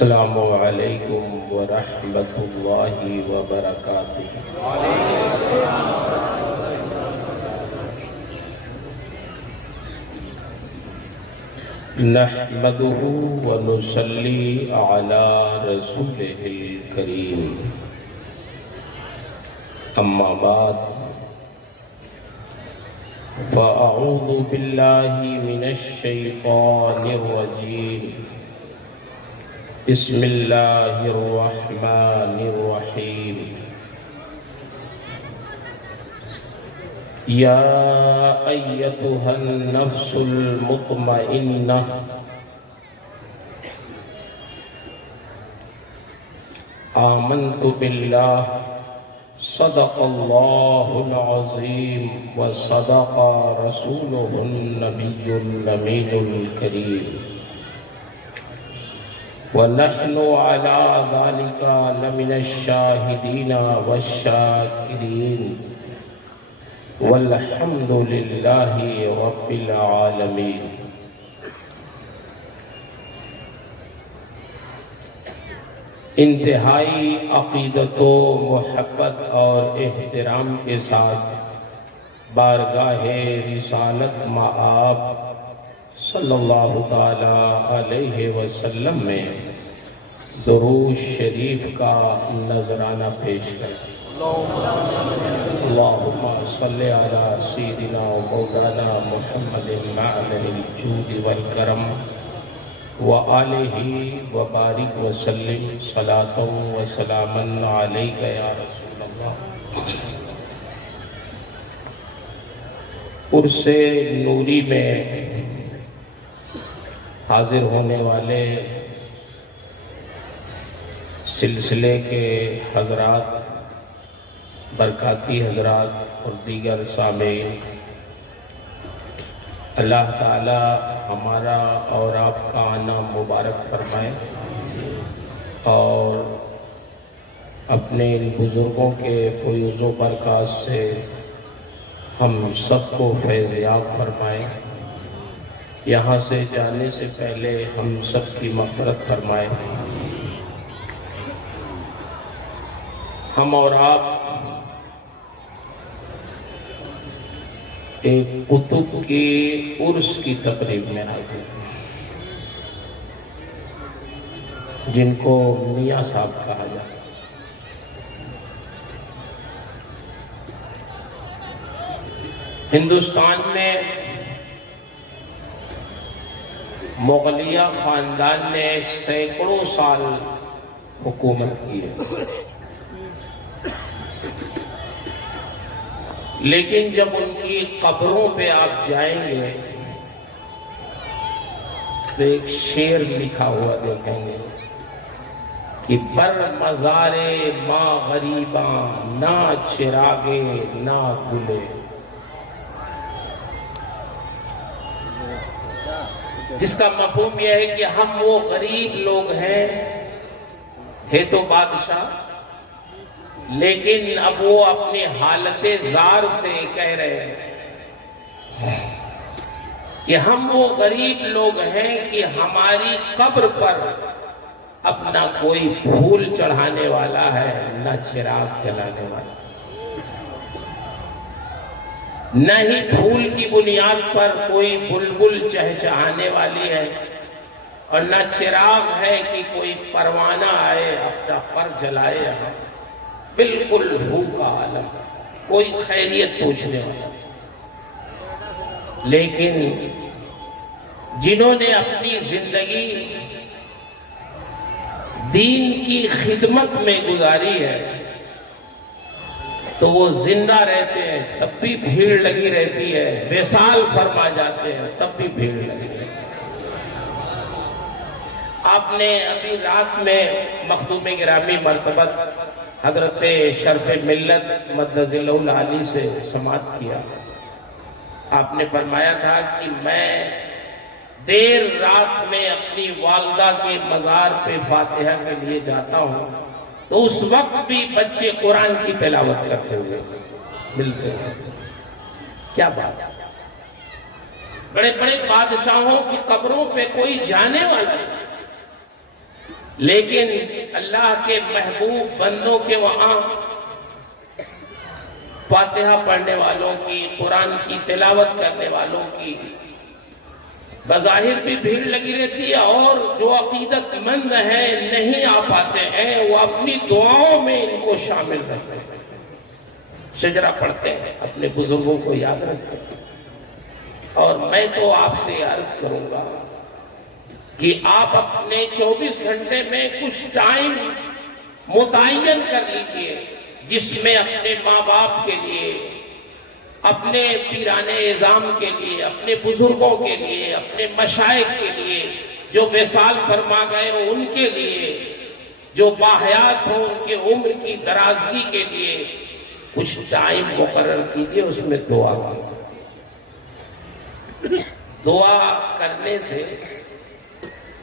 السلام علیکم ورحمۃ اللہ وبرکاتہ۔ نحمده ونصلي على رسوله الكريم، اما بعد فاعوذ بالله من الشیطان الرجیم، بسم اللہ الرحمن الرحیم۔ یا ایتها النفس المطمئنہ آمنت باللہ صدق اللہ العظیم وصدق رسولہ النبی الامین الکریم، ونحن على ذلك لمن الشاهدين والشاكرين، والحمد لله رب العالمين۔ انتہائی عقیدت و محبت اور احترام کے ساتھ بارگاہ رسالت مآب صلی اللہ تعالی علیہ وسلم میں درود شریف کا نذرانہ پیش کریں۔ اللہم صلی علی سیدنا و مولانا محمد معدن الجود والکرم وآلہ وبارک وسلم صلاۃ و سلاما علیک یا رسول اللہ۔ عرص نوری میں حاضر ہونے والے سلسلے کے حضرات، برکاتی حضرات اور دیگر سامعین، اللہ تعالی ہمارا اور آپ کا آنا مبارک فرمائے، اور اپنے ان بزرگوں کے فیوز و برکات سے ہم سب کو فیض یاب فرمائے۔ یہاں سے جانے سے پہلے ہم سب کی مغفرت فرمائے۔ ہم اور آپ ایک کتب کی عرس کی تقریب میں حاضر ہیں، جن کو میاں صاحب کہا جاتا ہے۔ ہندوستان میں مغلیہ خاندان نے سینکڑوں سال حکومت کی ہے، لیکن جب ان کی قبروں پہ آپ جائیں گے تو ایک شعر لکھا ہوا دیکھیں گے کہ بر مزار ماں غریباں نہ چراغے نہ گلے، جس کا مفہوم یہ ہے کہ ہم وہ غریب لوگ ہیں، تھے تو بادشاہ، لیکن اب وہ اپنی حالت زار سے کہہ رہے ہیں کہ ہم وہ غریب لوگ ہیں کہ ہماری قبر پر اپنا کوئی پھول چڑھانے والا ہے، نہ چراغ جلانے والا، نہ ہی پھول کی بنیاد پر کوئی بلبل چہچہانے والی ہے، اور نہ چراغ ہے کہ کوئی پروانہ آئے اپنا پر جلائے۔ یہاں بالکل بھوکا عالم، کوئی خیریت پوچھنے والا، لیکن جنہوں نے اپنی زندگی دین کی خدمت میں گزاری ہے تو وہ زندہ رہتے ہیں تب بھی بھیڑ لگی رہتی ہے، وصال فرما جاتے ہیں تب بھی بھیڑ لگی رہتی ہے۔ آپ نے ابھی رات میں مخدوم گرامی مرتبت حضرت شرف ملت مدظ اللہ العالی سے سماعت کیا۔ آپ نے فرمایا تھا کہ میں دیر رات میں اپنی والدہ کے مزار پہ فاتحہ کے لیے جاتا ہوں تو اس وقت بھی بچے قرآن کی تلاوت کرتے ہوئے ملتے ہیں۔ کیا بات ہے! بڑے بڑے بادشاہوں کی قبروں پہ کوئی جانے والا نہیں، لیکن اللہ کے محبوب بندوں کے وہاں فاتحہ پڑھنے والوں کی، قرآن کی تلاوت کرنے والوں کی بظاہر بھی بھیڑ لگی رہتی ہے، اور جو عقیدت مند ہیں نہیں آ پاتے ہیں وہ اپنی دعاؤں میں ان کو شامل رکھتے ہیں، شجرہ پڑھتے ہیں، اپنے بزرگوں کو یاد رکھتے ہیں۔ اور میں تو آپ سے عرض کروں گا کہ آپ اپنے 24 گھنٹے میں کچھ ٹائم متعین کر لیجئے جس میں اپنے ماں باپ کے لیے، اپنے پیران اعظام کے لیے، اپنے بزرگوں کے لیے، اپنے مشائخ کے لیے جو وصال فرما گئے ہوں ان کے لیے، جو باحیات ہوں ان کے عمر کی درازگی کے لیے کچھ ٹائم مقرر کیجئے، اس میں دعا کریں۔ دعا کرنے سے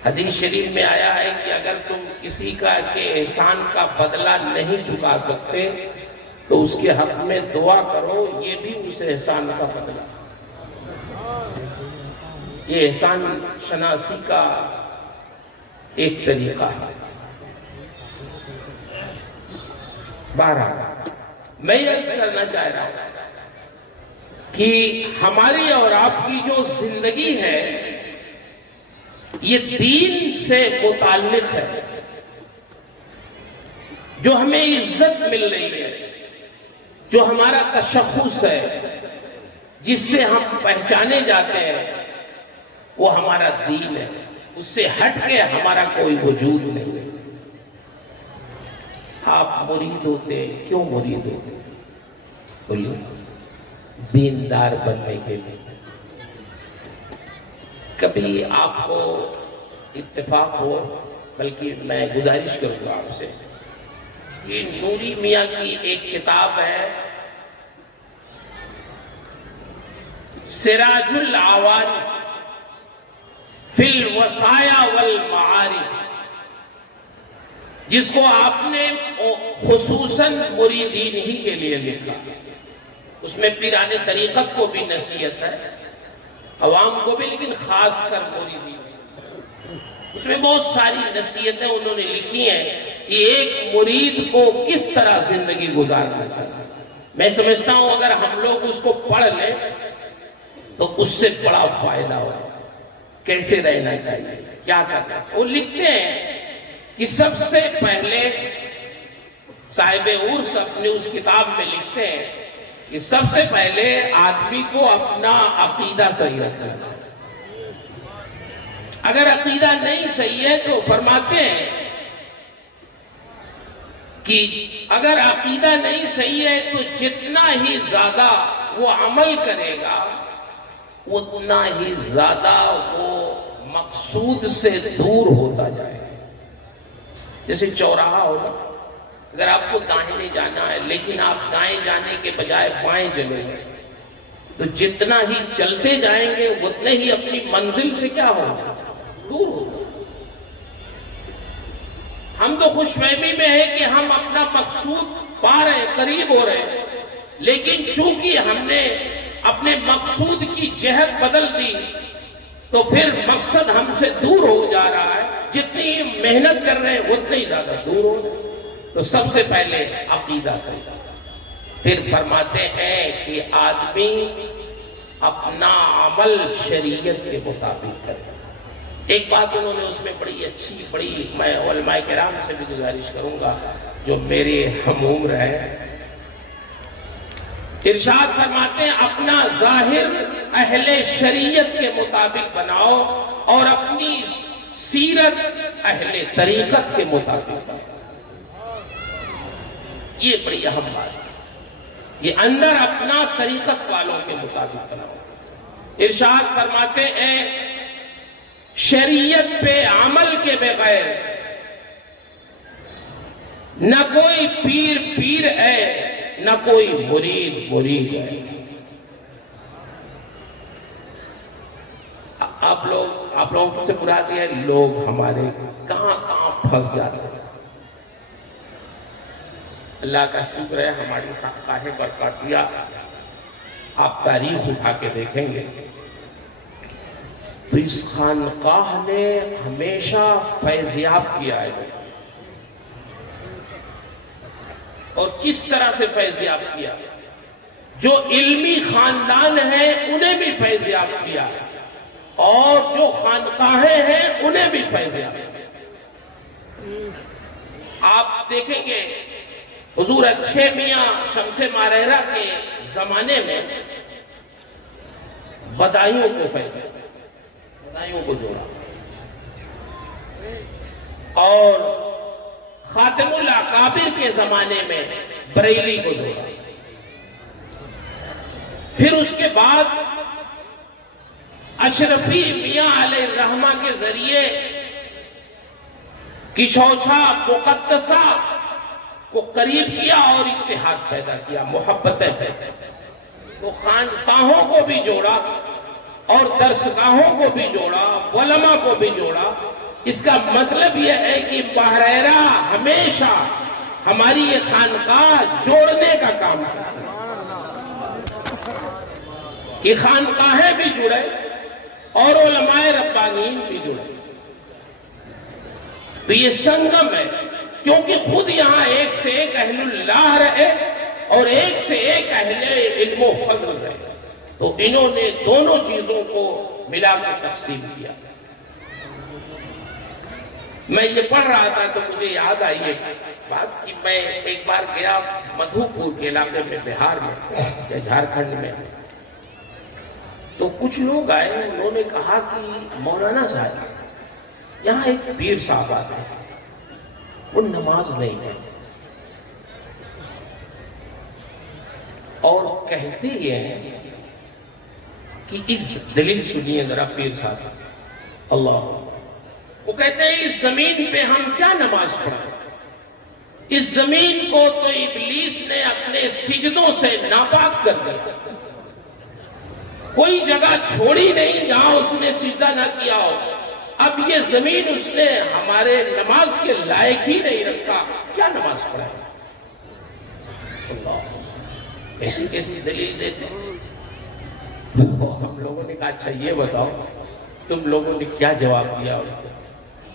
حدیث شریف میں آیا ہے کہ اگر تم کسی کا کے احسان کا بدلہ نہیں چکا سکتے تو اس کے حق میں دعا کرو، یہ بھی اس احسان کا بدلہ۔ یہ احسان شناسی کا ایک طریقہ ہے۔ بہرحال میں یہ عرض کرنا چاہ رہا ہوں کہ ہماری اور آپ کی جو زندگی ہے یہ دین سے متعلق ہے، جو ہمیں عزت مل رہی ہے، جو ہمارا تشخص ہے، جس سے ہم پہچانے جاتے ہیں، وہ ہمارا دین ہے۔ اس سے ہٹ کے ہمارا کوئی وجود نہیں ہے۔ آپ مرید ہوتے، کیوں مرید ہوتے؟ بولیے، دیندار بننے کے لیے۔ کبھی آپ کو اتفاق ہو، بلکہ میں گزارش کروں گا آپ سے، یہ نوری میاں کی ایک کتاب ہے سراج العواری فی الوصایا والمعارف، جس کو آپ نے خصوصاً مریدین ہی کے لیے لکھا۔ اس میں پیران طریقت کو بھی نصیحت ہے، عوام کو بھی، لیکن خاص کر مریدین۔ اس میں بہت ساری نصیحتیں انہوں نے لکھی ہیں کہ ایک مرید کو کس طرح زندگی گزارنا چاہیے۔ میں سمجھتا ہوں اگر ہم لوگ اس کو پڑھ لیں تو اس سے بڑا فائدہ ہوگا۔ کیسے رہنا چاہیے، کیا کرنا ہے۔ وہ لکھتے ہیں کہ سب سے پہلے صاحب عرس اپنے اس کتاب میں لکھتے ہیں کہ سب سے پہلے آدمی کو اپنا عقیدہ صحیح رکھنا ہے۔ اگر عقیدہ نہیں صحیح ہے تو فرماتے ہیں کہ اگر عقیدہ نہیں صحیح ہے تو جتنا ہی زیادہ وہ عمل کرے گا اتنا ہی زیادہ وہ مقصود سے دور ہوتا جائے گا۔ جیسے چوراہا ہوگا، اگر آپ کو دائیں جانا ہے لیکن آپ دائیں جانے کے بجائے بائیں چلیں گے تو جتنا ہی چلتے جائیں گے اتنے ہی اپنی منزل سے کیا ہوگا، دور ہوگا۔ ہم تو خوش فہمی میں ہے کہ ہم اپنا مقصود پا رہے ہیں، قریب ہو رہے ہیں، لیکن چونکہ ہم نے اپنے مقصود کی جہت بدل دی تو پھر مقصد ہم سے دور ہو جا رہا ہے۔ جتنی محنت کر رہے ہیں اتنے ہی زیادہ دور ہو رہے ہیں۔ تو سب سے پہلے عقیدہ صحیح۔ پھر فرماتے ہیں کہ آدمی اپنا عمل شریعت کے مطابق کرے۔ ایک بات انہوں نے اس میں بڑی اچھی، میں علماء کرام سے بھی گزارش کروں گا جو میرے ہم عمر ہیں، ارشاد فرماتے ہیں اپنا ظاہر اہل شریعت کے مطابق بناؤ اور اپنی سیرت اہل طریقت کے مطابق بناؤ۔ یہ بڑی اہم بات ہے، یہ اندر اپنا طریقت والوں کے مطابق بناؤ۔ ارشاد فرماتے ہیں شریعت پہ عمل کے بغیر نہ کوئی پیر ہے نہ کوئی مرید ہے۔ آپ لوگوں سے مراد یہ ہے لوگ ہمارے کہاں پھنس جاتے ہیں۔ اللہ کا شکر ہے ہماری خواہ برکاتیہ آپ تاریخ اٹھا کے دیکھیں گے تو اس خانقاہ نے ہمیشہ فیضیاب کیا ہے. اور کس طرح سے فیضیاب کیا؟ جو علمی خاندان ہیں انہیں بھی فیضیاب کیا، اور جو خانقاہیں ہیں انہیں بھی فیضیاب کیا. آپ دیکھیں گے حضور اچھے میاں شمس مارہرہ کے زمانے میں بدایوں کو فیضیاب، بدایوں کو جوڑا، اور خاتم الاکابر کے زمانے میں بریلی کو جوڑا. پھر اس کے بعد اشرفی میاں علیہ الرحمہ کے ذریعے کشوچھا مقدسہ کو قریب کیا اور اتحاد پیدا کیا، محبتیں پیدا کی. تو خانقاہوں کو بھی جوڑا اور درسگاہوں کو بھی جوڑا، علماء کو بھی جوڑا. اس کا مطلب یہ ہے کہ مارہرہ ہمیشہ ہماری یہ خانقاہ جوڑنے کا کام کرتا ہے کہ خانقاہیں بھی جڑے اور علماء ربانیین بھی جڑے. تو یہ سنگم ہے، کیونکہ خود یہاں ایک سے ایک اہل اللہ رہے اور ایک سے ایک اہل علم و فضل رہے. تو انہوں نے دونوں چیزوں کو ملا کر تقسیم کیا. میں یہ پڑھ رہا تھا تو مجھے یاد آئی ایک بات کہ میں ایک بار گیا مدھو پور کے علاقے میں، بہار میں یا جھارکھنڈ میں. تو کچھ لوگ آئے، انہوں نے کہا کہ مولانا صاحب یہاں ایک پیر صاحب آتے ہیں، وہ نماز نہیں پڑھتے اور کہتے یہ ہیں کہ اس دلیل سنیے ذرا پیر صاحب. اللہ، وہ کہتے ہیں اس زمین پہ ہم کیا نماز پڑھیں؟ اس زمین کو تو ابلیس نے اپنے سجدوں سے ناپاک کر دیا. کوئی جگہ چھوڑی نہیں جہاں اس نے سجدہ نہ کیا ہو. اب یہ زمین اس نے ہمارے نماز کے لائق ہی نہیں رکھا، کیا نماز پڑھیں؟ اللہ، ایسی کیسی دلیل دیتے ہیں. ہم لوگوں نے کہا اچھا یہ بتاؤ تم لوگوں نے کیا جواب دیا؟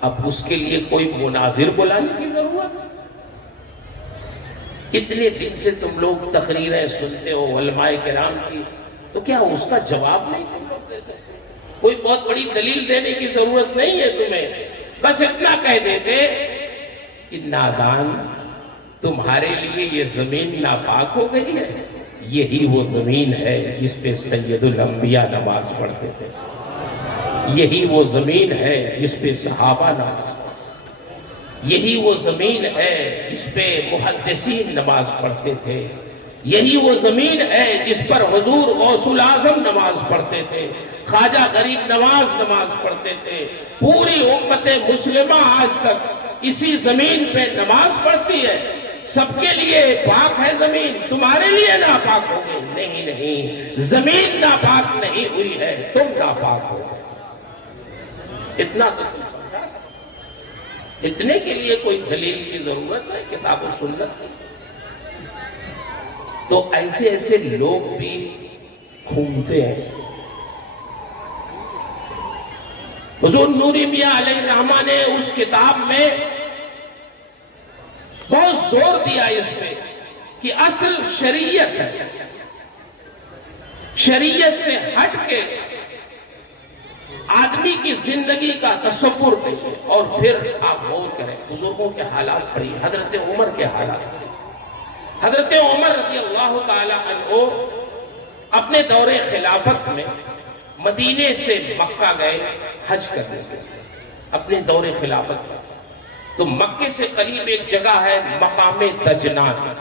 اب اس کے لیے کوئی مناظر بلانے کی ضرورت؟ اتنے دن سے تم لوگ تقریریں سنتے ہو علماء کرام کی، تو کیا اس کا جواب نہیں تم لوگ دے سکتے؟ کوئی بہت بڑی دلیل دینے کی ضرورت نہیں ہے تمہیں. بس اتنا کہہ دیتے کہ نادان، تمہارے لیے یہ زمین ناپاک ہو گئی ہے. یہی وہ زمین ہے جس پہ سید الانبیاء نماز پڑھتے تھے. یہی وہ زمین ہے جس پہ صحابہ نماز پڑھتے. یہی وہ زمین ہے جس پہ محدثین نماز پڑھتے تھے. یہی وہ زمین ہے جس پر حضور غوث الاعظم نماز پڑھتے تھے، خواجہ غریب نواز نماز پڑھتے تھے. پوری امت مسلمہ آج تک اسی زمین پہ نماز پڑھتی ہے. سب کے لیے پاک ہے زمین، تمہارے لیے ناپاک ہو گئی؟ نہیں نہیں، زمین ناپاک نہیں ہوئی ہے، تم ناپاک ہو گئے. اتنا تو اتنے کے لیے کوئی دلیل کی ضرورت ہے کتاب و سنت کی؟ تو ایسے ایسے لوگ بھی گھومتے ہیں. حضور نوری میاں علیہ الرحمہ نے اس کتاب میں بہت زور دیا اس پہ کہ اصل شریعت ہے، شریعت سے ہٹ کے آدمی کی زندگی کا تصور کریں اور پھر آپ غور کریں. بزرگوں کے حالات پڑھی، حضرت عمر کے حالات. حضرت عمر رضی اللہ تعالی عنہ اپنے دور خلافت میں مدینے سے مکہ گئے حج کرنے کے لیے اپنے دور خلافت میں. تو مکے سے قریب ایک جگہ ہے مقام دجنان،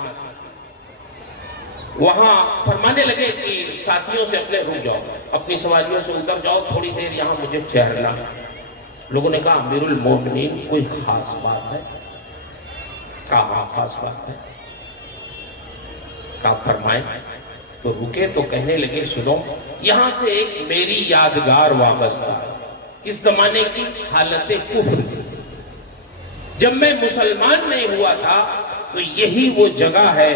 وہاں فرمانے لگے کہ ساتھیوں سے اپنے رک جاؤ، اپنی سواریوں سے اتر جاؤ، تھوڑی دیر یہاں مجھے ٹھہرنا. لوگوں نے کہا امیر المومنین کوئی خاص بات ہے؟ کہا ہاں خاص بات ہے. کہا فرمائیں. تو رکے تو کہنے لگے سنو، یہاں سے ایک میری یادگار وابستہ ہے. اس زمانے کی حالت کفر تھی. جب میں مسلمان نہیں ہوا تھا تو یہی وہ جگہ ہے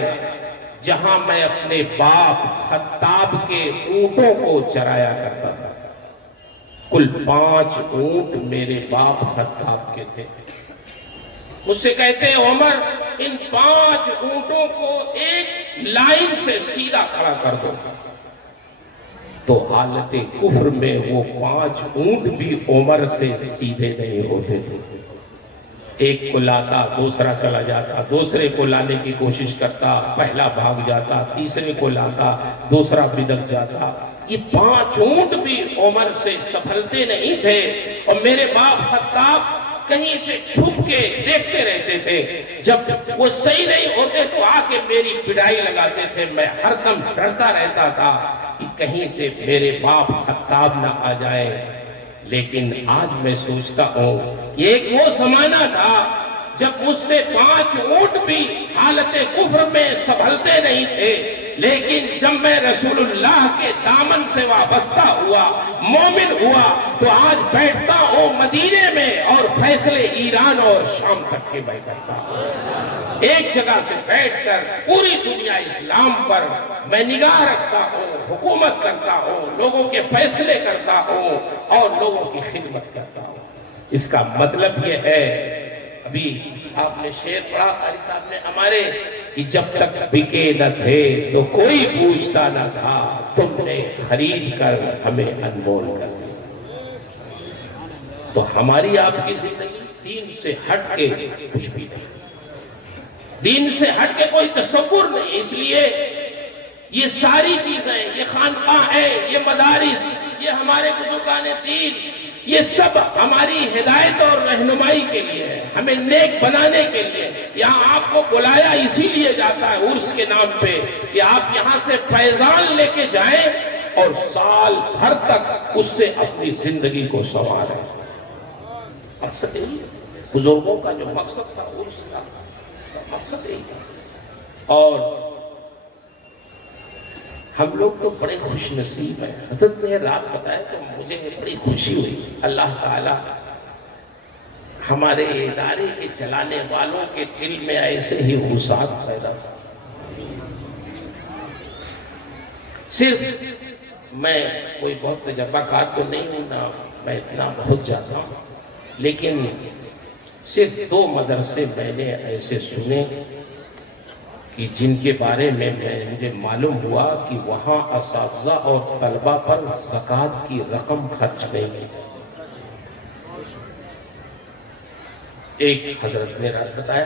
جہاں میں اپنے باپ خطاب کے اونٹوں کو چرایا کرتا تھا. کل 5 اونٹ میرے باپ خطاب کے تھے. مجھ سے کہتے ہیں عمر ان 5 اونٹوں کو ایک لائن سے سیدھا کھڑا کر دو. تو حالت کفر میں وہ 5 اونٹ بھی عمر سے سیدھے نہیں ہوتے تھے. ایک کو لاتا دوسرا چلا جاتا, دوسرے کو لانے کی کوشش کرتا, پہلا بھاگ جاتا, تیسرے کو لاتا, دوسرا بدک جاتا. یہ 5 اونٹ بھی عمر سے سنبھلتے نہیں تھے. اور میرے باپ خطاب کہیں سے چھپ کے دیکھتے رہتے تھے. جب وہ صحیح نہیں ہوتے تو آ کے میری پڑائی لگاتے تھے. میں ہر دم ڈرتا رہتا تھا کہ کہیں سے میرے باپ خطاب نہ آ جائے. لیکن آج میں سوچتا ہوں یہ ایک وہ زمانہ تھا جب مجھ سے 5 اونٹ بھی حالت کفر میں سنبھلتے نہیں تھے. لیکن جب میں رسول اللہ کے دامن سے وابستہ ہوا, مومن ہوا, تو آج بیٹھتا ہوں مدینے میں اور فیصلے ایران اور شام تک کے میں کرتا ہوں. ایک جگہ سے بیٹھ کر پوری دنیا اسلام پر میں نگاہ رکھتا ہوں, حکومت کرتا ہوں, لوگوں کے فیصلے کرتا ہوں اور لوگوں کی خدمت کرتا ہوں. اس کا مطلب یہ ہے, ابھی آپ نے شعر پڑھا قاری صاحب نے ہمارے, کہ جب تک بکے نہ تھے تو کوئی پوچھتا نہ تھا, تم نے خرید کر ہمیں انمول کر دیا. تو ہماری آپ کی زندگی دین سے ہٹ کے کچھ بھی نہیں, دین سے ہٹ کے کوئی تصور نہیں. اس لیے یہ ساری چیزیں, یہ خانقاہ ہے, یہ مدارس, یہ ہمارے بزرگان دین, یہ سب ہماری ہدایت اور رہنمائی کے لیے ہے, ہمیں نیک بنانے کے لیے. یہاں آپ کو بلایا اسی لیے جاتا ہے عرس کے نام پہ کہ آپ یہاں سے فیضان لے کے جائیں اور سال بھر تک اس سے اپنی زندگی کو سنواریں. مقصد یہی ہے, بزرگوں کا جو مقصد تھا عرس کا مقصد یہی تھا. اور ہم لوگ تو بڑے خوش نصیب ہیں. حضرت نے رات بتایا تو مجھے بڑی خوشی ہوئی. اللہ تعالی ہمارے ادارے کے چلانے والوں کے دل میں ایسے ہی وسعت پیدا ہو. صرف میں کوئی بہت تجربہ کار تو نہیں ہوں نا, میں اتنا بہت جاتا ہوں, لیکن صرف 2 مدرسے میں نے ایسے سنے کہ جن کے بارے میں مجھے معلوم ہوا کہ وہاں اساتذہ اور طلبہ پر زکوٰۃ کی رقم خرچ نہیں کی. ایک حضرت نے رات بتایا,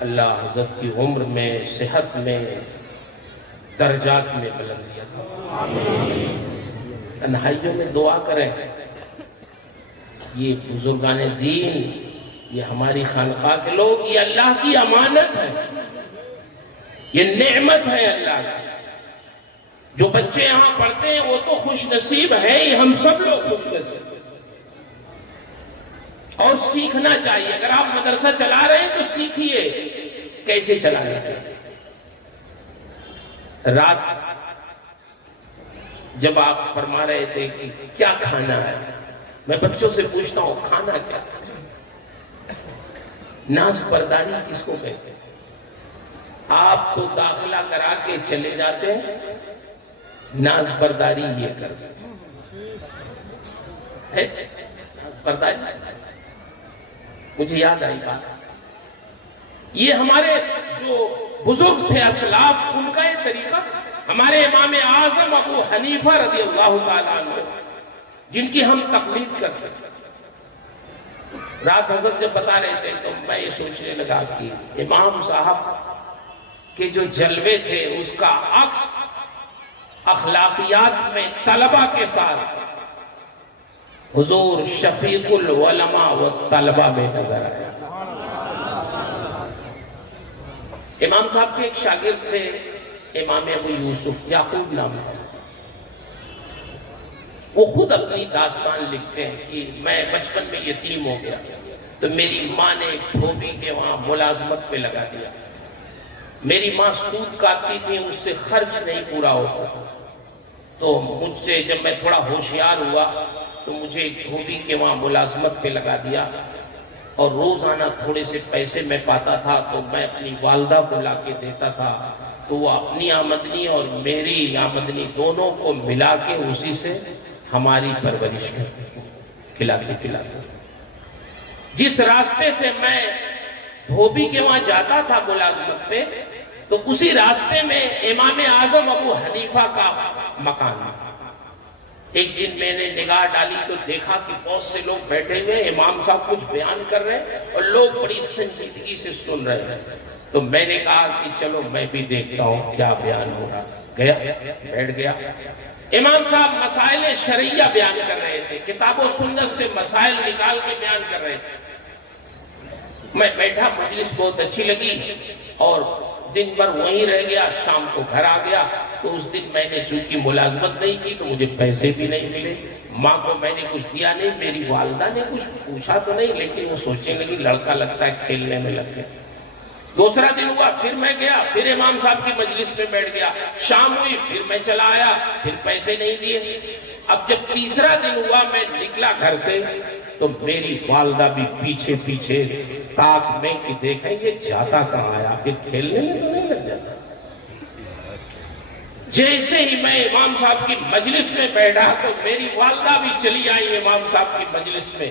اللہ حضرت کی عمر میں, صحت میں, درجات میں بلندی عطا. تنہائیوں میں دعا کریں. یہ بزرگان دین, یہ ہماری خانقاہ کے لوگ, یہ اللہ کی امانت ہے, یہ نعمت ہے اللہ کی. جو بچے یہاں پڑھتے ہیں وہ تو خوش نصیب ہیں ہی, ہم سب لوگ خوش نصیب ہیں. اور سیکھنا چاہیے. اگر آپ مدرسہ چلا رہے ہیں تو سیکھیے کیسے چلانا چاہیے. رات جب آپ فرما رہے تھے کہ کیا کھانا ہے, میں بچوں سے پوچھتا ہوں کھانا کیا. ناز برداری کس کو کہتے ہیں؟ آپ تو داخلہ کرا کے چلے جاتے ہیں, ناز برداری یہ کرتے ہیں. ناز برداری مجھے یاد آئی بات, یہ ہمارے جو بزرگ تھے اسلاف, ان کا یہ طریقہ. ہمارے امام اعظم ابو حنیفہ رضی اللہ تعالیٰ عنہ, جن کی ہم تقلید کرتے ہیں, رات حضرت جب بتا رہے تھے تو میں یہ سوچنے لگا کہ امام صاحب کے جو جلوے تھے اس کا عکس اخلاقیات میں طلبہ کے ساتھ حضور شفیق العلماء و طلبہ میں نظر آیا. امام صاحب کے ایک شاگرد تھے امام ابو یوسف, یعقوب نام تھا. وہ خود اپنی داستان لکھتے ہیں کہ میں بچپن میں یتیم ہو گیا تو میری ماں نے ایک دھوبی کے وہاں ملازمت پہ لگا دیا. میری ماں سود کاٹتی تھی, اس سے خرچ نہیں پورا ہوتا. تو مجھ سے جب میں تھوڑا ہوشیار ہوا تو مجھے ایک دھوبی کے وہاں ملازمت پہ لگا دیا, اور روزانہ تھوڑے سے پیسے میں پاتا تھا تو میں اپنی والدہ کو لا کے دیتا تھا. تو وہ اپنی آمدنی اور میری آمدنی دونوں کو ملا کے اسی سے ہماری پرورش کرتے ہیں، کھلاتے پلاتے ہیں۔ جس راستے سے میں دھوبی کے وہاں جاتا تھا ملازمت پہ، تو اسی راستے میں امام اعظم ابو حنیفہ کا مکان تھا۔ ایک دن میں نے نگاہ ڈالی تو دیکھا کہ بہت سے لوگ بیٹھے ہوئے، امام صاحب کچھ بیان کر رہے ہیں اور لوگ بڑی سنجیدگی سے سن رہے ہیں۔ تو میں نے کہا کہ چلو میں بھی دیکھتا ہوں کیا بیان ہو رہا۔ گیا، بیٹھ گیا۔ امام صاحب مسائل شرعیہ بیان کر رہے تھے، کتاب و سنت سے مسائل نکال کے بیان کر رہے تھے۔ میں بیٹھا، مجلس بہت اچھی لگی اور دن بھر وہیں رہ گیا، شام کو گھر آ گیا۔ تو اس دن میں نے چونکہ ملازمت نہیں کی تو مجھے پیسے بھی نہیں ملے، ماں کو میں نے کچھ دیا نہیں، میری والدہ نے کچھ پوچھا تو نہیں، لیکن وہ سوچنے لگی لڑکا لگتا ہے کھیلنے میں لگ گیا۔ دوسرا دن ہوا، پھر میں گیا، پھر امام صاحب کی مجلس میں بیٹھ گیا، شام ہوئی پھر میں چلا آیا، پھر پیسے نہیں دیے۔ اب جب تیسرا دن ہوا میں نکلا گھر سے تو میری والدہ بھی پیچھے پیچھے تاک میں کہ دیکھیں یہ جاتا کہاں آیا، کہ کھیلنے میں تو نہیں لگ جاتا۔ جیسے ہی میں امام صاحب کی مجلس میں بیٹھا تو میری والدہ بھی چلی آئی امام صاحب کی مجلس میں۔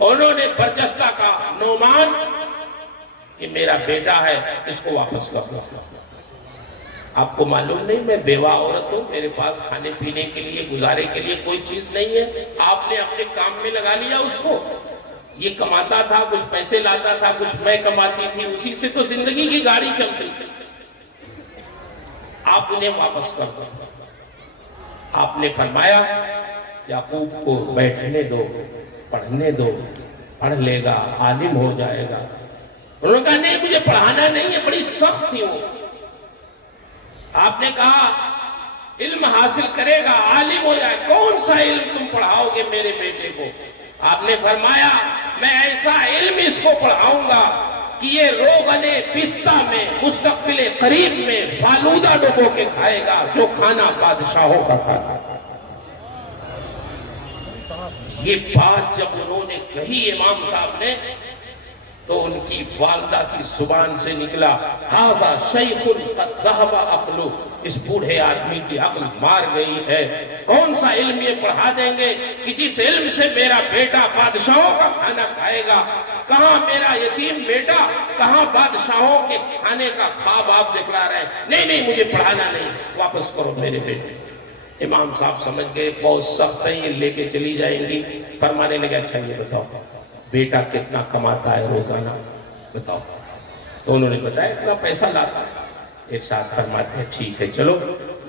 انہوں نے برجستہ کہا، نعمان یہ میرا بیٹا ہے، اس کو واپس کر دو۔ آپ کو معلوم نہیں میں بیوہ عورت ہوں، میرے پاس کھانے پینے کے لیے گزارے کے لیے کوئی چیز نہیں ہے، آپ نے اپنے کام میں لگا لیا اس کو۔ یہ کماتا تھا، کچھ پیسے لاتا تھا، کچھ میں کماتی تھی، اسی سے تو زندگی کی گاڑی چلتی تھی۔ آپ انہیں واپس کر دو۔ آپ نے فرمایا یعقوب کو بیٹھنے دو، پڑھنے دو، پڑھ لے گا، عالم ہو جائے گا۔ انہوں نے کہا نہیں مجھے پڑھانا نہیں ہے، بڑی سخت تھی وہ۔ آپ نے کہا علم حاصل کرے گا، عالم ہو جائے، کون سا علم تم پڑھاؤ گے میرے بیٹے کو؟ آپ نے فرمایا میں ایسا علم اس کو پڑھاؤں گا کہ یہ روغن پستہ میں مستقبل قریب میں فالودہ ڈبو کے کھائے گا، جو کھانا بادشاہوں کا کھانا۔ یہ بات جب انہوں نے کہی امام صاحب نے تو ان کی والدہ کی زبان سے نکلا، ھذا شیخ قد ذہب عقلہ، اس بوڑھے آدمی کی عقل مار گئی ہے، کون سا علم یہ پڑھا دیں گے کہ جس علم سے میرا بیٹا بادشاہوں کا کھانا کھائے گا؟ کہاں میرا یتیم بیٹا، کہاں بادشاہوں کے کھانے کا خواب آپ دکھلا رہے ہیں؟ نہیں نہیں مجھے پڑھانا نہیں، واپس کرو میرے بیٹے۔ امام صاحب سمجھ گئے بہت سخت ہے، یہ لے کے چلی جائیں گی۔ فرمانے لگے اچھا یہ بتاؤ بیٹا کتنا کماتا ہے روزانہ، بتاؤ۔ تو انہوں نے بتایا اتنا پیسہ لاتا ہے۔ ارشاد فرماتے ہیں ٹھیک ہے چلو،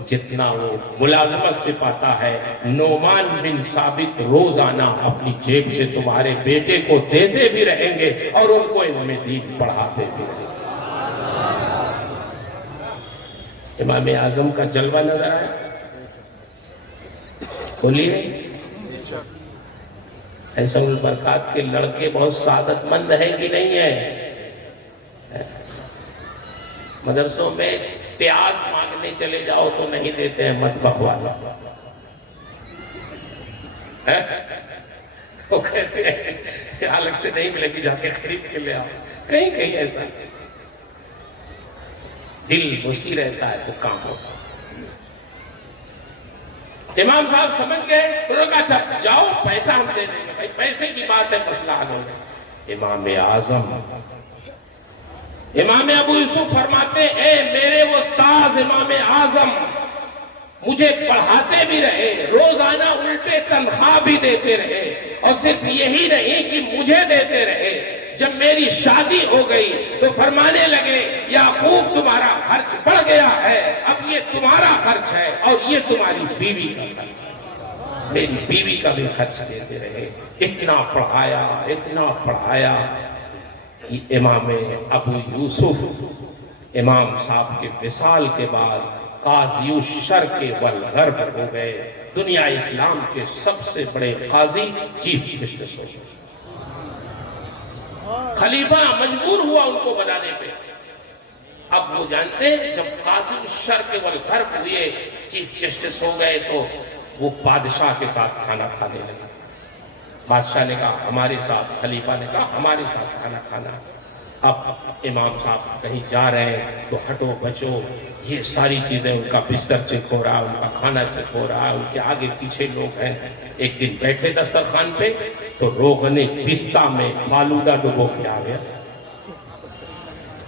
جتنا وہ ملازمت سے پاتا ہے نعمان بن ثابت روزانہ اپنی جیب سے تمہارے بیٹے کو دیتے بھی رہیں گے اور ان کو علم دین پڑھاتے بھی رہیں گے۔ امام اعظم کا جلوہ نظر آیا؟ بولیے۔ ایسا البرکات کے لڑکے بہت سعادت مند ہیں کہ نہیں ہیں؟ مدرسوں میں پیاز مانگنے چلے جاؤ تو نہیں دیتے ہیں مطبخ والا، وہ کہتے ہیں الگ سے نہیں ملے گی، جا کے خرید کے لے آؤ۔ کہیں کہیں ایسا دل وسیع رہتا ہے تو کام ہوتا۔ امام صاحب سمجھ گئے، انہوں نے کہا اچھا جاؤ پیسہ ہم دے دیں گے، بھائی پیسے کی بات ہے مسئلہ حل ہو گیا۔ امام اعظم امام ابو یوسف فرماتے اے میرے استاد امام اعظم، مجھے پڑھاتے بھی رہے، روزانہ الٹے تنخواہ بھی دیتے رہے، اور صرف یہی نہیں کہ مجھے دیتے رہے، جب میری شادی ہو گئی تو فرمانے لگے یعقوب تمہارا خرچ بڑھ گیا ہے، اب یہ تمہارا خرچ ہے اور یہ تمہاری بیوی کا خرچ ہے۔ میری بیوی کا بھی خرچ دیتے رہے، اتنا پڑھایا اتنا پڑھایا۔ امام ابو یوسف امام صاحب کے وصال کے بعد قاضی الشرق والغرب ہو گئے، دنیا اسلام کے سب سے بڑے قاضی چیف جسٹس ہو گئے۔ خلیفہ مجبور ہوا ان کو بنانے پہ۔ اب وہ جانتے ہیں جب قاضی الشرق والغرب ہوئے، چیف جسٹس ہو گئے، تو وہ بادشاہ کے ساتھ کھانا کھانے لگا۔ بادشاہ نے کہا ہمارے ساتھ، خلیفہ نے کہا ہمارے ساتھ کھانا کھانا۔ اب امام صاحب کہیں جا رہے ہیں تو ہٹو بچو، یہ ساری چیزیں، ان کا بستر چیک ہو رہا ہے، ان کا کھانا چیک ہو رہا ہے، ان کے آگے پیچھے لوگ ہیں۔ ایک دن بیٹھے دسترخوان پہ تو روغن پستہ میں فالودہ ڈبو کے آ گیا۔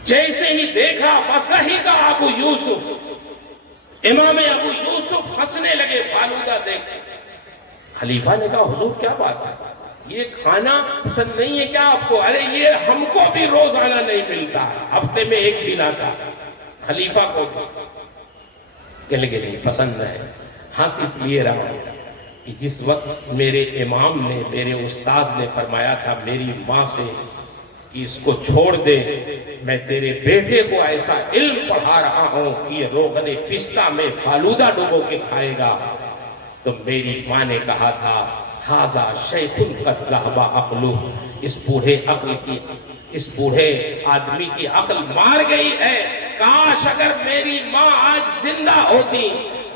جیسے ہی دیکھا فصحک ابو یوسف، امام ابو یوسف ہنسنے لگے فالودہ دیکھ۔ خلیفہ نے کہا حضور کیا بات ہے، یہ کھانا پسند نہیں ہے کیا آپ کو؟ ارے یہ ہم کو بھی روزانہ نہیں ملتا، ہفتے میں ایک دن آتا، خلیفہ کو کہنے لگے نہیں پسند ہے۔ ہنس اس لیے رہا کہ جس وقت میرے امام نے، میرے استاذ نے فرمایا تھا میری ماں سے کہ اس کو چھوڑ دے، میں تیرے بیٹے کو ایسا علم پڑھا رہا ہوں کہ یہ روغن پستہ میں فالودہ ڈبو کے کھائے گا، تو میری ماں نے کہا تھا ھذا شیخ قد ذہب عقلہ، اس بوڑھے آدمی کی عقل مار گئی ہے۔ کاش اگر میری ماں آج زندہ ہوتی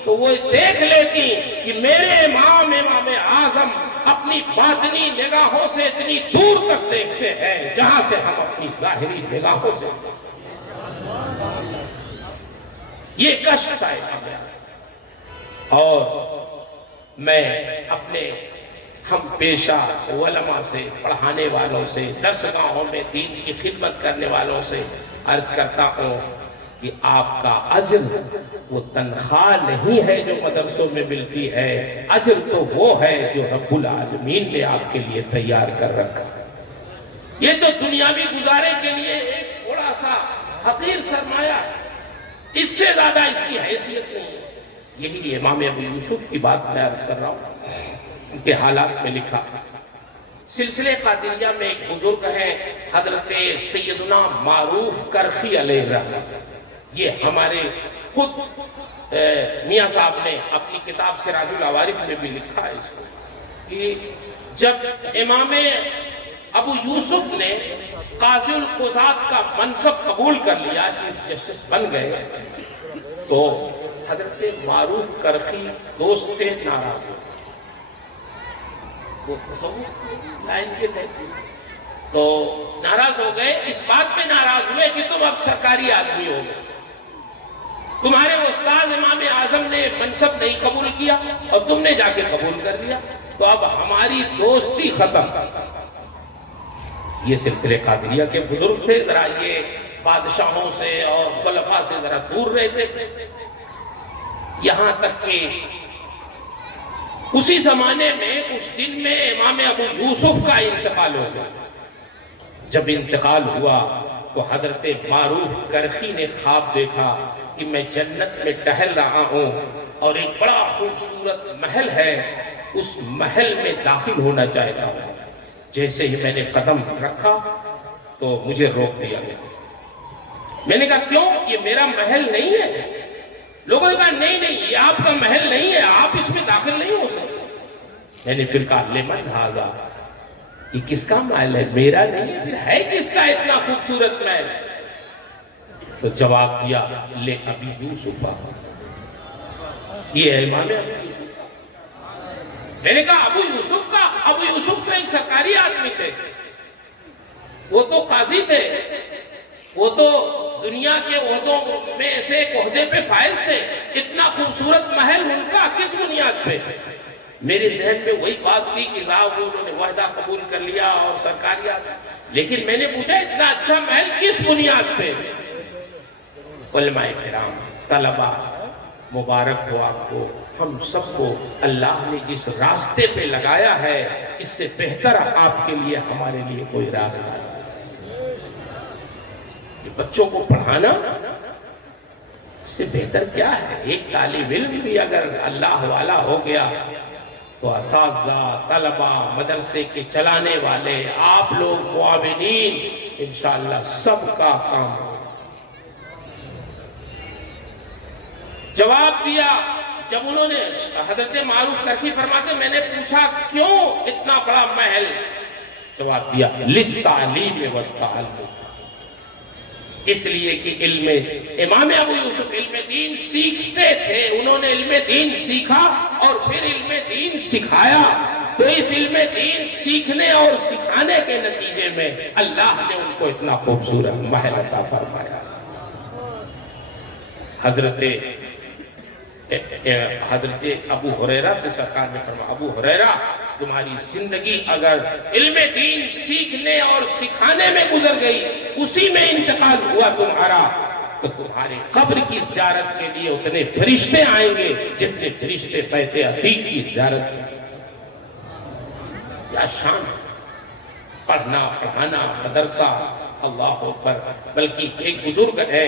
تو وہ دیکھ لیتی کہ میرے امام اعظم اپنی باطنی نگاہوں سے اتنی دور تک دیکھتے ہیں جہاں سے ہم اپنی ظاہری نگاہوں سے۔ یہ کشف ہے اور میں اپنے ہم پیشہ علماء سے، پڑھانے والوں سے، درسگاہوں میں دین کی خدمت کرنے والوں سے عرض کرتا ہوں کہ آپ کا اجر وہ تنخواہ نہیں ہے جو مدرسوں میں ملتی ہے، اجر تو وہ ہے جو رب العالمین نے آپ کے لیے تیار کر رکھا۔ یہ تو دنیاوی گزارے کے لیے ایک تھوڑا سا حقیر سرمایہ، اس سے زیادہ اس کی حیثیت نہیں ہے۔ یہی امام ابو یوسف کی بات میں عرض کر رہا ہوں، ان کے حالات میں لکھا۔ سلسلہ قادریہ میں ایک بزرگ ہے حضرت سیدنا معروف کرخی علیہ الرحمہ، یہ ہمارے خود میاں صاحب نے اپنی کتاب سراج العوارف میں بھی لکھا ہے اس کو، کہ جب امام ابو یوسف نے قاضی القضات کا منصب قبول کر لیا، چیف جسٹس بن گئے، تو حضرت معروف کرخی دوست تھے، ناراض ہوئے، وہ تصوف لائن کے تھے، تو ناراض ہو گئے، اس بات پہ ناراض ہوئے کہ تم اب سرکاری آدمی ہو گئے، تمہارے استاد امام اعظم نے منصب نہیں قبول کیا اور تم نے جا کے قبول کر لیا، تو اب ہماری دوستی ختم۔ یہ سلسلے قادریہ کے بزرگ تھے، ذرا یہ بادشاہوں سے اور خلفاء سے ذرا دور رہتے تھے، یہاں تک کہ اسی زمانے میں اس دن میں امام ابو یوسف کا انتقال ہو گیا۔ جب انتقال ہوا تو حضرت معروف کرخی نے خواب دیکھا کہ میں جنت میں ٹہل رہا ہوں اور ایک بڑا خوبصورت محل ہے، اس محل میں داخل ہونا چاہتا ہوں۔ جیسے ہی میں نے قدم رکھا تو مجھے روک دیا گیا۔ میں نے کہا کیوں؟ یہ میرا محل نہیں ہے۔ لوگوں نے کہا نہیں نہیں یہ آپ کا محل نہیں ہے، آپ اس میں داخل نہیں ہو سکتے۔ میں نے پھر کہا لمن ھذا، یہ کس کا محل ہے؟ میرا نہیں ہے، پھر ہے کس کا اتنا خوبصورت محل؟ تو جواب دیا لے ابی یوسف، یہ ہے امام ابو یوسف۔ میں نے کہا ابو یوسف کا؟ ابو یوسف ایک سرکاری آدمی تھے، وہ تو قاضی تھے، وہ تو دنیا کے عہدوں میں ایسے ایک عہدے پہ فائز تھے، اتنا خوبصورت محل ان کا کس بنیاد پہ؟ میرے ذہن میں وہی بات تھی کہ صاحب انہوں نے وعدہ قبول کر لیا اور سرکاری آدمی، لیکن میں نے پوچھا اتنا اچھا محل کس بنیاد پہ؟ علماء کرام، طلبہ، مبارک ہو آپ کو، ہم سب کو اللہ نے جس راستے پہ لگایا ہے اس سے بہتر آپ کے لیے ہمارے لیے کوئی راستہ نہیں۔ بچوں کو پڑھانا اس سے بہتر کیا ہے؟ ایک طالب علم بھی اگر اللہ والا ہو گیا تو اساتذہ، طلبہ، مدرسے کے چلانے والے، آپ لوگ معاونین، انشاءاللہ سب کا کام ہو۔ جواب دیا جب انہوں نے، حضرت معروف کرخی فرماتے میں نے پوچھا کیوں اتنا بڑا محل؟ جواب دیا للتعلیم والتعلم، اس لیے کہ علم، امام ابو یوسف علم دین سیکھتے تھے، انہوں نے علم دین سیکھا اور پھر علم دین سکھایا، تو اس علم دین سیکھنے اور سکھانے کے نتیجے میں اللہ نے ان کو اتنا خوبصورت محل عطا فرمایا. حضرت ابو ہریرہ سے سرکار نے فرمایا، ابو ہریرہ تمہاری زندگی اگر علم دین سیکھنے اور سکھانے میں گزر گئی، اسی میں انتقال ہوا تمہارا، تو تمہارے قبر کی زیارت کے لیے اتنے فرشتے آئیں گے جتنے فرشتے بیت عتیق کی زیارت میں. کیا شان، پڑھنا پڑھانا مدرسہ، اللہ اکبر. بلکہ ایک بزرگ ہے،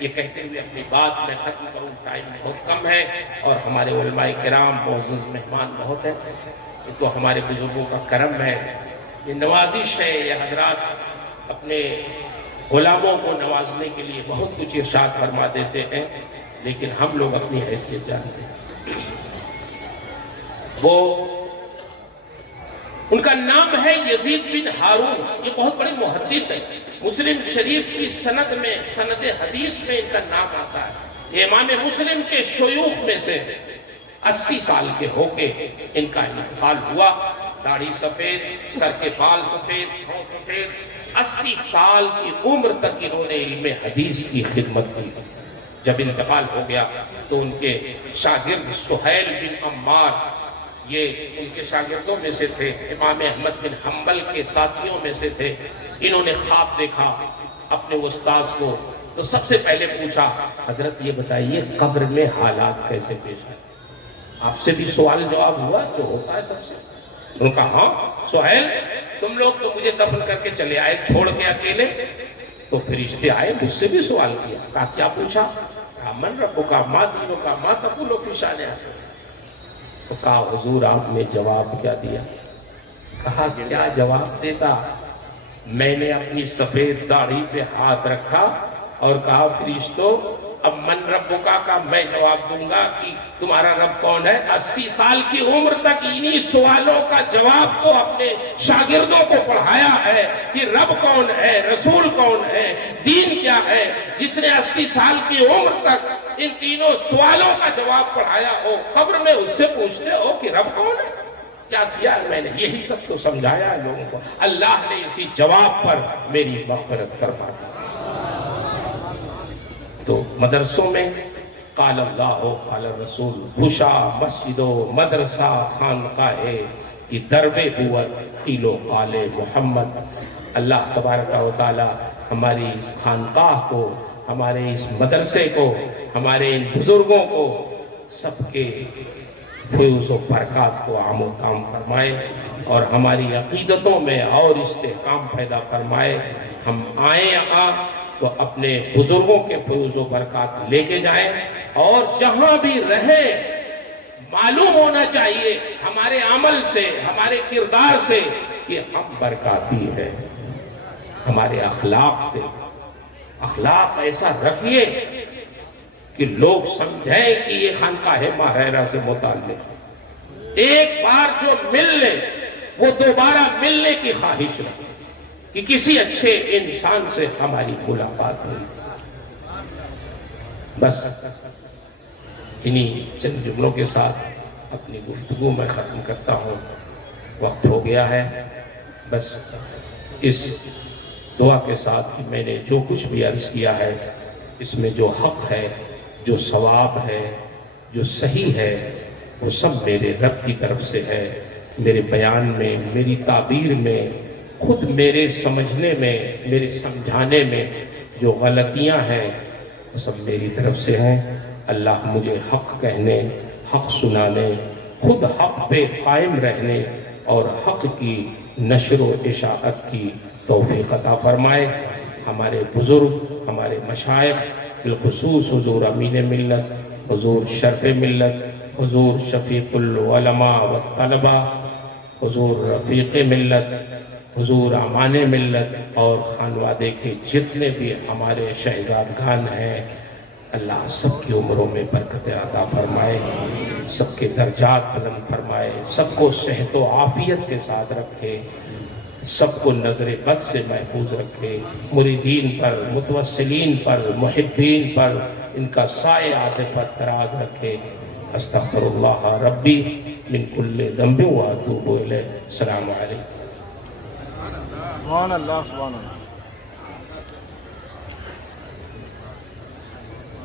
یہ کہتے ہوئے اپنی بات میں ختم کروں، ٹائم بہت کم ہے اور ہمارے علماء کرام معزز مہمان بہت ہیں، یہ تو ہمارے بزرگوں کا کرم ہے، یہ نوازش ہے. یہ حضرات اپنے غلاموں کو نوازنے کے لیے بہت کچھ ارشاد فرما دیتے ہیں، لیکن ہم لوگ اپنی حیثیت جانتے ہیں. وہ ان کا نام ہے یزید بن ہارون، یہ بہت بڑے محدث ہیں. مسلم شریف کی سند میں، سند حدیث میں ان کا نام آتا ہے. یہ امام مسلم کے شیوخ میں سے 80 سال کے ہو کے ان کا انتقال ہوا. داڑھی سفید، سر کے بال سفید، پاؤں سفید. 80 سال کی عمر تک انہوں نے علم حدیث کی خدمت کی. جب انتقال ہو گیا تو ان کے شاگرد سہیل بن عمار، یہ ان کے شاگردوں میں سے تھے، امام احمد بن حنبل کے ساتھیوں میں سے تھے. انہوں نے خواب دیکھا اپنے استاذ کو، تو سب سے پہلے پوچھا، حضرت یہ بتائیے قبر میں حالات کیسے پیش آئے؟ آپ سے بھی سوال جواب ہوا جو ہوتا ہے سب سے. انہوں نے کہا ہاں سہیل، تم لوگ تو مجھے دفن کر کے چلے آئے چھوڑ کے اکیلے، تو فرشتے آئے مجھ سے بھی سوال کیا. کہا کیا پوچھا؟ کہا من ربک ما دینک ما تقول فی شأن. تو کہا حضور آپ نے جواب کیا دیا؟ کہا کیا جواب دیتا؟ میں نے اپنی سفید داڑھی پہ ہاتھ رکھا اور کہا فرشتوں اب من ربکا کا میں جواب دوں گا کہ تمہارا رب کون ہے. 80 سال کی عمر تک انہی سوالوں کا جواب تو اپنے شاگردوں کو پڑھایا ہے کہ رب کون ہے، رسول کون ہے، دین کیا ہے. جس نے 80 سال کی عمر تک ان تینوں سوالوں کا جواب پڑھایا ہو، قبر میں اس سے پوچھتے ہو کہ رب کون ہے. کیا کیا میں نے؟ یہی سب تو سمجھایا ہے لوگوں کو. اللہ نے اسی جواب پر میری مغفرت فرما دی. تو مدرسوں میں قال اللہ قال رسول، خوشا مسجد و مدرسہ خانقاہ کی درب بوت قیل و قال محمد. اللہ تبارک و تعالی ہماری اس خانقاہ کو، ہمارے اس مدرسے کو، ہمارے ان بزرگوں کو سب کے فیوز و برکات کو عام و تام فرمائے اور ہماری عقیدتوں میں اور استحکام پیدا فرمائے. ہم آئیں تو اپنے بزرگوں کے فیوز و برکات لے کے جائیں، اور جہاں بھی رہیں معلوم ہونا چاہیے ہمارے عمل سے، ہمارے کردار سے کہ ہم برکاتی ہیں. ہمارے اخلاق سے، اخلاق ایسا رکھیے کہ لوگ سمجھیں کہ یہ خانقاہ ماہرہ سے متعلق. ایک بار جو مل لے وہ دوبارہ ملنے کی خواہش رکھے کہ کسی اچھے انسان سے ہماری ملاقات ہوئی. بس انہی چند جملوں کے ساتھ اپنی گفتگو میں ختم کرتا ہوں. وقت ہو گیا ہے. بس اس دعا کے ساتھ کہ میں نے جو کچھ بھی عرض کیا ہے اس میں جو حق ہے، جو ثواب ہے، جو صحیح ہے، وہ سب میرے رب کی طرف سے ہے. میرے بیان میں، میری تعبیر میں، خود میرے سمجھنے میں، میرے سمجھانے میں جو غلطیاں ہیں وہ سب میری طرف سے ہیں. اللہ مجھے حق کہنے، حق سنانے، خود حق پہ قائم رہنے اور حق کی نشر و اشاعت کی توفیق عطا فرمائے. ہمارے بزرگ، ہمارے مشائخ، بالخصوص حضور امین ملت، حضور شرف ملت، حضور شفیق العلماء والطلباء، حضور رفیق ملت، حضور امان ملت اور خانوادے کے جتنے بھی ہمارے شہزادگان ہیں، اللہ سب کی عمروں میں برکت عطا فرمائے، سب کے درجات بلند فرمائے، سب کو صحت و عافیت کے ساتھ رکھے، سب کو نظر بد سے محفوظ رکھے. مریدین پر، متوسلین پر، محبین پر ان کا سایہ عاطفت دراز رکھے. استغفراللہ ربی من کل ذنب واتوب الیہ۔ السلام علیکم۔ سبحان اللہ سبحان اللہ۔